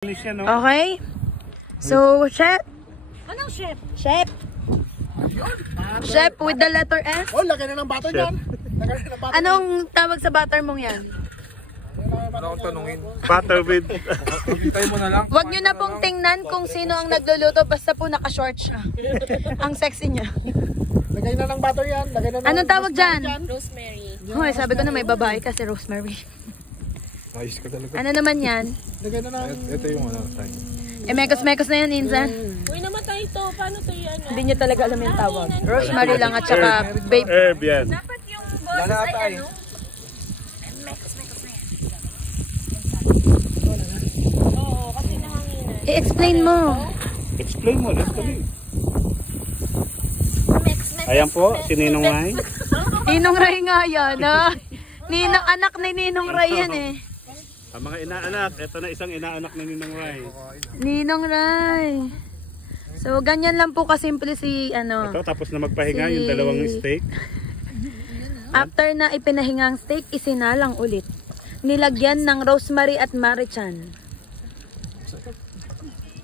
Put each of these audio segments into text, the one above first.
Okay. So, chef. Anong chef? Chef. Chef with the letter S. Oh, lagay na ng butter yan. Anong tawag sa butter mong yan? Ano akong tanungin? Butter with... Hintay mo na lang. Huwag nyo na pong tingnan kung sino ang nagluluto, basta po naka-short siya. Ang sexy niya. Lagay na ng butter yan. Lagay na ng Anong tawag dyan? Rosemary. Hoy, sabi ko na may babae kasi rosemary. Ayos ka talaga. Ano naman yan? Lagay na ng... Ito yung ano, tayo. Mekos-mekos na yan, Insan. Uy, namatay ito. Paano ito yan? Hindi niya talaga alam yung tawag. Rosemary lang at saka babe. Herb yan. Dapat yung boses ay ano? Oo, kasi nahanginan. I-explain mo. Explain mo, let's go. Ayan po, si Ninong Ray. Ninong Ray nga yan, ha? Ninong, anak ni Ninong Ray yan eh. Ang mga inaanak, ito na isang inaanak ni Ninong Ray. Ninong Ray. So, ganyan lang po kasimple si, ano. Ito, tapos na magpahinga yung dalawang steak. After na ipinahinga ang steak, isinalang ulit. Nilagyan ng rosemary at marichan.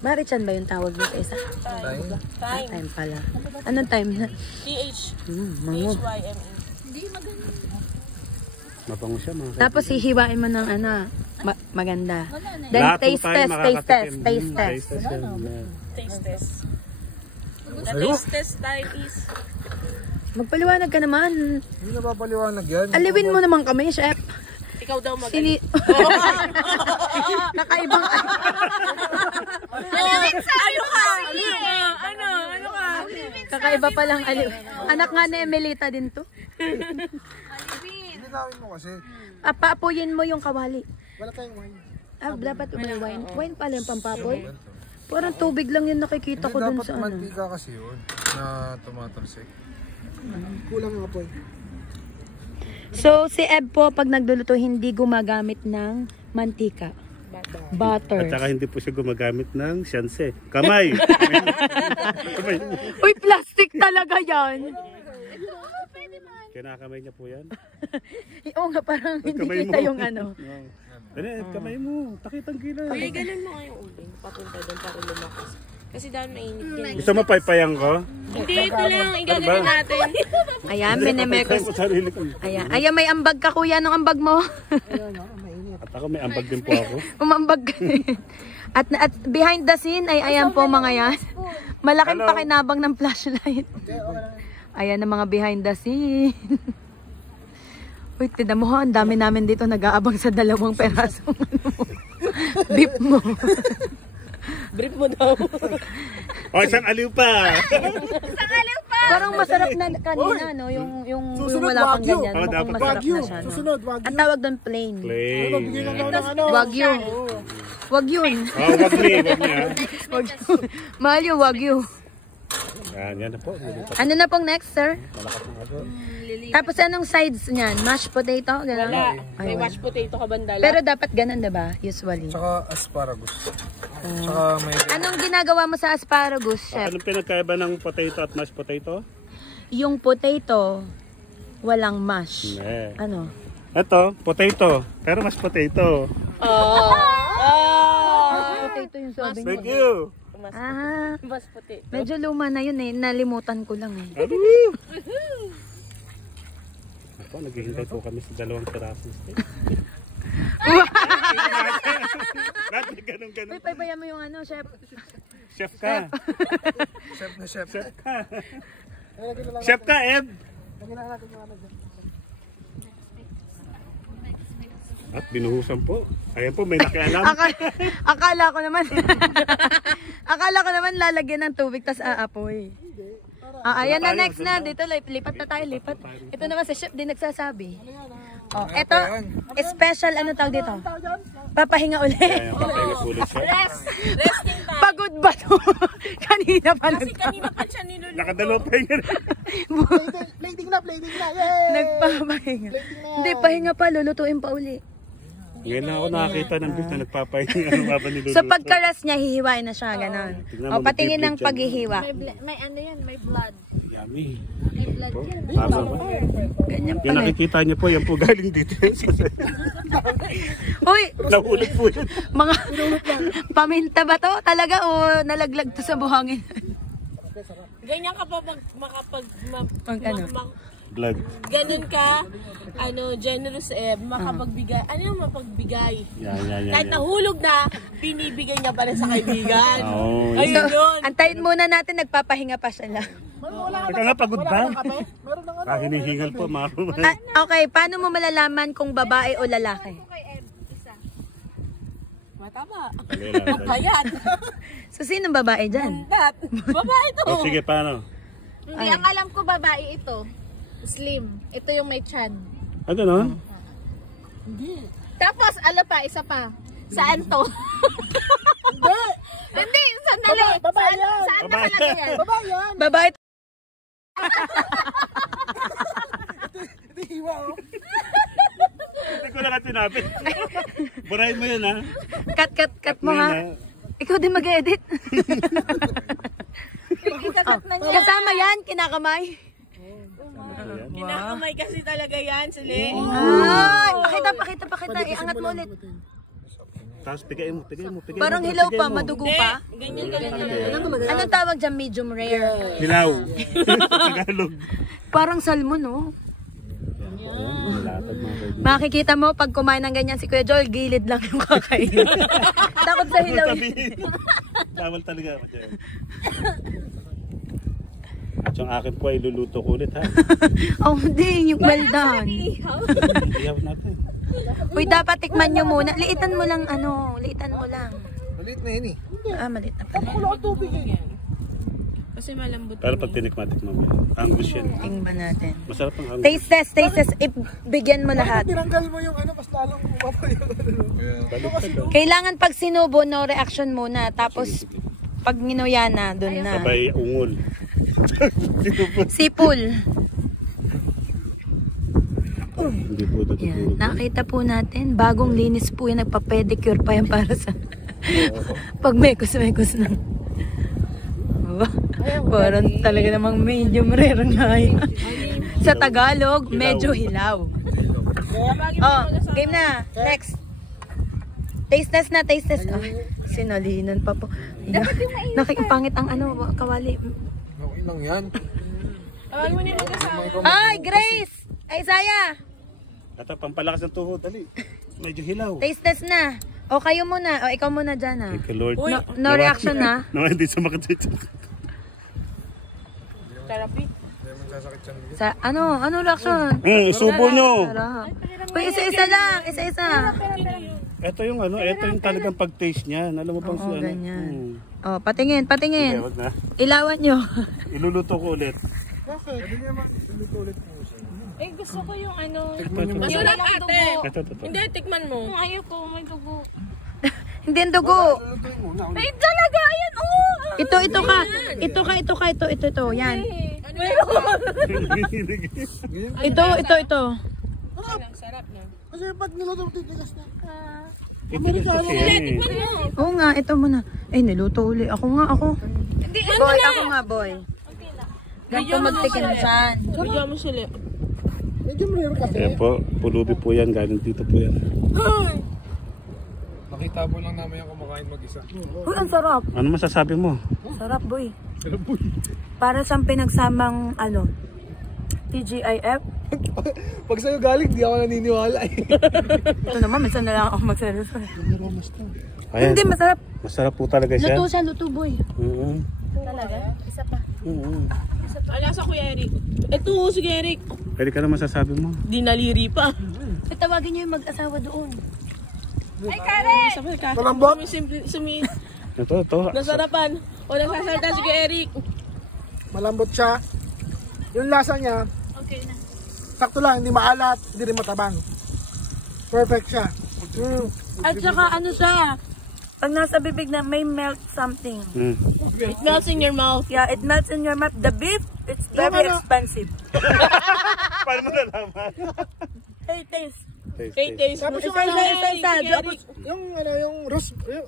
Marichan ba yung tawag dito isa? Time. Time pala. Anong time na? TH. Mango. HYME. Mabango siya mga. Tapos hihiwain mo ng ano, maganda. Then Lahat po taste tayo test, taste test, makakatikim. taste test. Taste test yan. Taste test. The taste test time is... Magpaliwanag ka naman. Hindi na papaliwanag yan. Alawin mo naman kami, chef. Ikaw daw mag- Sini... Nakaibang... Ano ka? Ano? Ano ka? Kakaiba palang aliw. Anak nga ni Emelita din to. Hindi namin mo kasi. Paapuyin mo yung kawali. Wala tayong wine. Dapat may wine. Wine pala yung pampapoy. Parang tubig lang yung nakikita ko dun Dapat sa ano. mantika kasi yun na tumatalsik. Kulang ang apoy. So, si Eb po, pag nagluluto, hindi gumagamit ng mantika. Butter. At saka hindi po siya gumagamit ng siyanse. Kamay! Kamay. Uy, plastic talaga yan. Kinakamay niya po yan. Oo nga, parang hindi Kamay kita mo. yung ano. Ano, kamay mo. Takitang kilay. Uy, ganun mo nga yung uling. Papunta doon para lumakas. Kasi dahil mainit din. Gusto mo paypayang ko? Hindi, ito lang. Igagawin natin. Ayan, minemekos. Sarili ko. Ayan, ayan, may ambag ka kuya ng ambag mo. At ako may ambag din po ako. Umambag ka rin. At behind the scene ay ayan po mga yan. Malaking Hello. pakinabang ng flashlight. Ayan ang mga behind the scene. Uy, tignan mo ha, ang dami namin dito nag-aabang sa dalawang perasong beef mo. Brief mo daw. O, isang aliw pa! Parang masarap na kanina, no? Yung Susunod, wala pang wagyu. ganyan. Oh, Mukhang dapat masarap Wagyu. na siya, no? Susunod, wagyu. Ang tawag doon plain. Plain. Magbigay lang daw ng ano. Wagyu. Wagyun. Oh, wag niya. Wagyu. Mahal yung wagyu. Yan na po. Ano na pong next, sir? Tapos anong sides niyan? Mashed potato? Ganun? Wala. May Ayun. mashed potato ka bandala. Pero dapat ganun, diba? Usually. Tsaka asparagus. Tsaka may... Anong ginagawa mo sa asparagus, chef? Anong pinagkaiba ng potato at mashed potato? Yung potato, walang mash. Eh. Ano? Ito, potato. Pero mashed potato. Potato yung sabi mo. Thank you. Ah, Mashed potato. medyo luma na yun eh. Nalimutan ko lang eh. Ano? Ako, naghihintay po kami sa dalawang pirasong steak. Lahat na ganun-ganun. Uy, paybayan mo yung ano, chef. Chef ka. Chef na chef. Chef ka. Chef ka, Ed. At binuhusan po. Ayan po, may nakialam. Akala ko naman, akala ko naman lalagyan ng tubig tas aapoy. Ayan na, next na. Dito, lipat na tayo, lipat. Ito naman si chef, din nagsasabi. Oh, ito, special, ano tawag dito? Papahinga ulit. Ayan, papahinga ulit siya. Resting time. Pagod ba to? Kanina pa Kasi kanina pa siya niluluto. Nakadalaw pa yun. Plating na, plating na. Yay! Nagpapahinga. Hindi, pahinga pa, lulutuin pa uli. Ngayon lang ako nakakita ng beef na nagpapahinga. Ano nga ba niluluto? So pagkaras niya, hihiwain na siya, ganon. Tignan O, mo, patingin ng mag-flip yan. paghihiwa. May ano yan, may blood. Yummy. Tama ba? Ganyan Yung pala. nakikita niyo po, yan po galing dito. Uy, Nahulog po yun. mga paminta ba to? Talaga o nalaglag to sa buhangin? Ganyan ka pa Pag ano? Vlog. ganun ka, generous makapagbigay, yung mapagbigay. Yan. Kahit nahulog na, binibigay niya pa rin sa kaibigan. Oo. Ayun yun. Antayin muna natin, nagpapahinga pa siya lang. Teka nga, pagod ba? Meron na nga. Hinihingal po, mga Okay, paano mo malalaman kung babae o lalaki? Mataba. Wala. Ayan. So, sinong babae dyan? Babae to. O sige, paano? Hindi, ang alam ko babae ito. Slim. Ito yung may chan. Ah, gano'n? Tapos, isa pa. Saan to? Hindi, sandali. Babae yan. Saan Babae nakalagay yan? Babae yan. Babae. Hindi hiwa oh. Hindi ko na ka sinabi. Burahin mo yun, ha? Cut mo ha. Ikaw din mag-edit. Kasama yan, kinakamay. Kinakamay kasi talaga yan, Sili. Ay, pakita. Iangat mo ulit. Tapos pigay mo. Parang hilaw pa, madugo pa. Ganyan. Anong tawag dyan? Medium rare. Hilaw. Tagalog. Parang salmon, no? Ayan, nilatag mga kaibigan. Makikita mo, pag kumain ng ganyan si Kuya Joel, gilid lang yung kakainin. Takot sa hilaw. Bawal talaga ako dyan. At yung akin po ay luluto ko ulit, ha? Oh, hindi. Yung well done. Iyaw natin. Uy, dapat tikman nyo muna. Liitan mo lang, liitan mo lang. Maliit na yun eh. Maliit na pala. Kulo ang tubig eh. Kasi malambot. Pero pag tinikman mo, angus yan. Tingnan natin. Masarap ang angus. Taste test. Ibigyan mo lahat. Tinanggal mo yung mas lalong umapa yung Kailangan pag sinubo, no reaction muna. Tapos, pag nginuya na, dun na. Sabay ungol. Sipul. Hindi po ito Yan. Nakita po natin, bagong linis po yung nagpa-pedicure pa yan para sa pag mekos na. Parang talaga namang medium rare nga yun. Sa Tagalog, medyo hilaw. Oh, game na. Next. Taste test. Oh, sinalinan pa po. Nakikipangit ang kawali. Okay lang yan. Tawag mo niya mag-asawa. Ay, Grace! Ay, Saya! Ito, pampalakas ng tuhod. Dali. Medyo hilaw. Taste test na. O, kayo muna. O, ikaw muna dyan, ha. Thank you, Lord. No reaction, ha. No, hindi sumakit dito. Therapy. Hindi naman sasakit yan. Sa, ano reaction? Subo nyo. Sarap. Uy, isa-isa lang. Isa-isa. Ito yung talagang pag-taste niya. Alam mo bang Oo, si ganyan. O, patingin. Okay, wag na. Ilawan nyo. Iluluto ko ulit. Pwede naman. Luto ulit mo siya. Gusto ko yung Masarap ate. Ito. Hindi, tikman mo. ayoko, may dugo. Hindi ang dugo. Lutuin mo na. Ay, talaga, ayan, oh! Ito ka. Yan. Ito. Sarap na. Kasi pag niluto mo titigas na. Tikman mo. Oo nga, ito muna. Niluto uli. Ako. Hindi, Boy, ako nga, boy. Ganito magtikim dyan. Bigyan mo sila. Medyo rare kasi. Ayan po, pulubi po yan. Galing dito po yan. Nakita mo lang namin yung kumakain mag-isa. Uy, ang sarap. Ano masasabi mo? Sarap, boy. Para siyang pinagsamang, TGIF. Pag sa'yo galing, di ako naniniwala eh. Ito naman, minsan na lang ako magsalita. Ayan. Hindi, masarap. Masarap po talaga siya. Luto, boy. Talaga? Isa pa. Alasa Kuya Eric. Ito, sige Eric. Pwede ka na masasabi mo. Di naliri pa. Tawagin niyo yung mag-asawa doon. Ay, Karen! Malambot? Ito. Nasarapan. O nasasalta si Kuya Eric. Malambot siya. Yung lasa niya, Okay na. sakto lang, hindi maalat, hindi rin matabang. Perfect siya. At saka siya, pag nasa bibig na may melt something. It melts in your mouth. Yeah, it melts in your mouth. The beef, it's very expensive. Paano mo nalaman? Hey, taste. Taste. Tapos yung ano, tapos yung ano, yung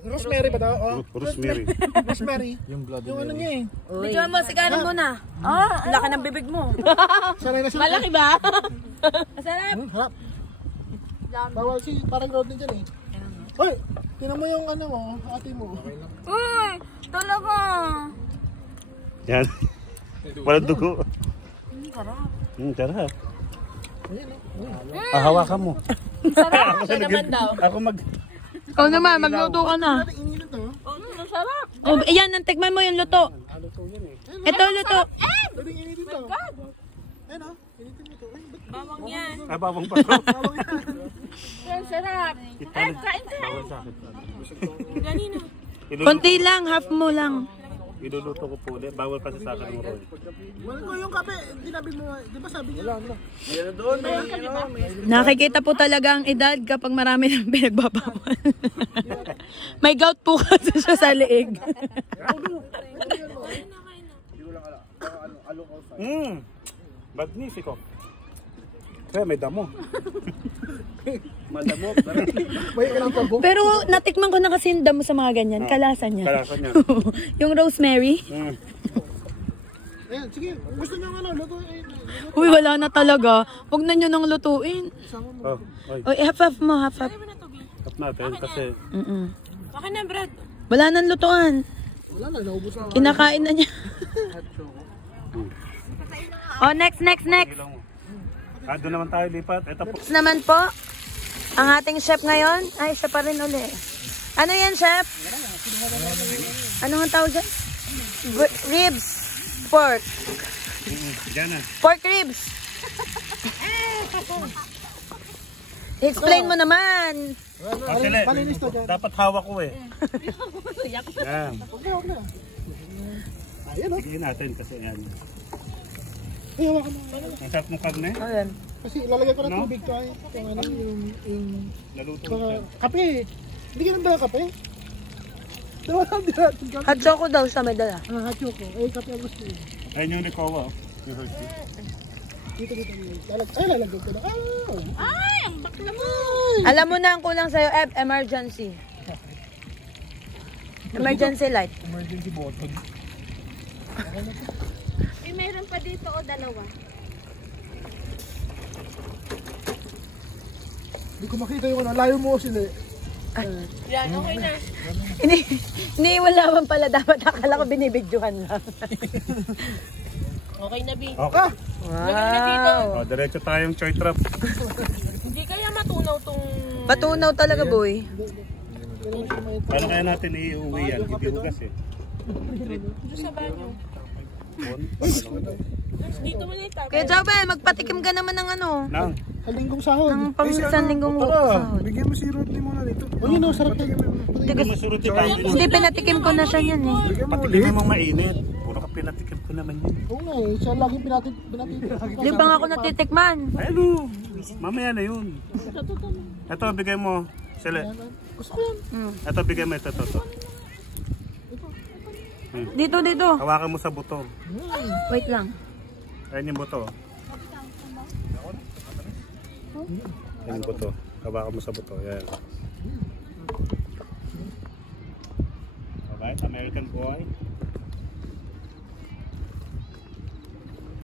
rosemary ba daw? Oh, Rosemary. rosemary. Yung ano niya eh. Bigyan mo, sigaran mo na. Ang laki ng bibig mo. Sanay na sanay. Malaki ba? Masarap. Harap. Bawal si parang road din dyan eh. Hoy, tinan mo yung ano mo, ate mo. Uy, talaga. Yan. Walang dugo. Sarap. Hawakan mo. Sarap. Siya naman daw. Ako mag... Ikaw naman, magluto ka na. Ingin to. Masarap. Oh, ayan, nantikman mo yung luto. Ito, luto. Pwedeng initin to. Ayun o, initin mo to. Bawang yan. Bawang pa to. Yan, sarap. Kain ka. Ganina. Konti lang, half mo lang. Iluluto ko po ulit. Bawal pa sa akin ng roll. Wala ko yung kape, tinabi mo, di ba sabi niya? Nakikita po talaga ang edad kapag marami nang pinagbabawal. May gout po kasi siya sa leeg. Magnifico. Kaya may damo. Madamo. May ilang kabog. Pero natikman ko na kasi yung damo sa mga ganyan. Kalasan niya. Kalasan niya. Yung rosemary. Ayan, sige, gusto niyo ano, luto eh. Uy, wala na talaga. Huwag na nyo nang lutuin. Oh, oy. Uy, half mo, half. Tap natin kasi Baka na, Brad. Wala nang lutuan. Wala na, naubos na. Kinakain na niya. Oh, next. doon naman tayo lipat. Ito po. Next naman po, ang ating chef ngayon. Ay, siya pa rin uli. Ano yan, chef? Ano ang tawag dyan? Ribs. Pork. Diyan na. Pork ribs. Explain mo naman. Pasili. Malinis to dyan. Dapat hawak ko eh. Yan. Huwag na. Ayan o. Bigyan natin kasi yan. Ay, hawakan mo. Ang sarap ng karne. Ayan. Kasi lalagay ko ng No? tubig tayo. Kung ano yung Naluto mga siya. kape. Hindi ka nang dala kape? Dawa lang din natin kape. Hot choco daw siya may dala. Ah, hot choco. Eh, kape ang gusto yun. Ayun yung likowa. Yung Hershey. Dito. Lalagay ko na. Ay, ang bakla mo. Alam mo na ang kulang sa'yo, emergency. Emergency light. Emergency button. Eh, mayroon pa dito o dalawa. Hindi ko makita yung ano. Layo mo sila eh. Yan, okay na. Iniiwalawan pala dapat. Akala ko binibidyohan lang. Okay na, B. Okay. Lagyan na dito. Oh, diretso tayong choy trap. Hindi kaya matunaw tong... Patunaw talaga, boy. Paano kaya natin iuwi yan? Ipihugas eh. Dito sa banyo. Dito mo na itabi. Kaya Jobel, magpatikim ka naman ng ano. Nang. Sa linggong sahod. Ng pang-isang linggong sahod. Bigyan mo si Rodney muna dito. O yun o, sarap na. Hindi masurot yung tayo. Hindi, pinatikim ko na siya yan eh. Patikin mo mainit. Puro ka pinatikim ko naman yun. Oo nga eh. Siya laging pinatid. Di ba nga ako natitikman? Ayun o. Mamaya na yun. Ito, bigay mo. Sila. Gusto ko yan. Ito, bigay mo ito. Dito. Hawakan mo sa buto. Wait lang. Ayan yung buto. Ayan yung buto. Hawakan mo sa buto. Ayan. Alright, American boy.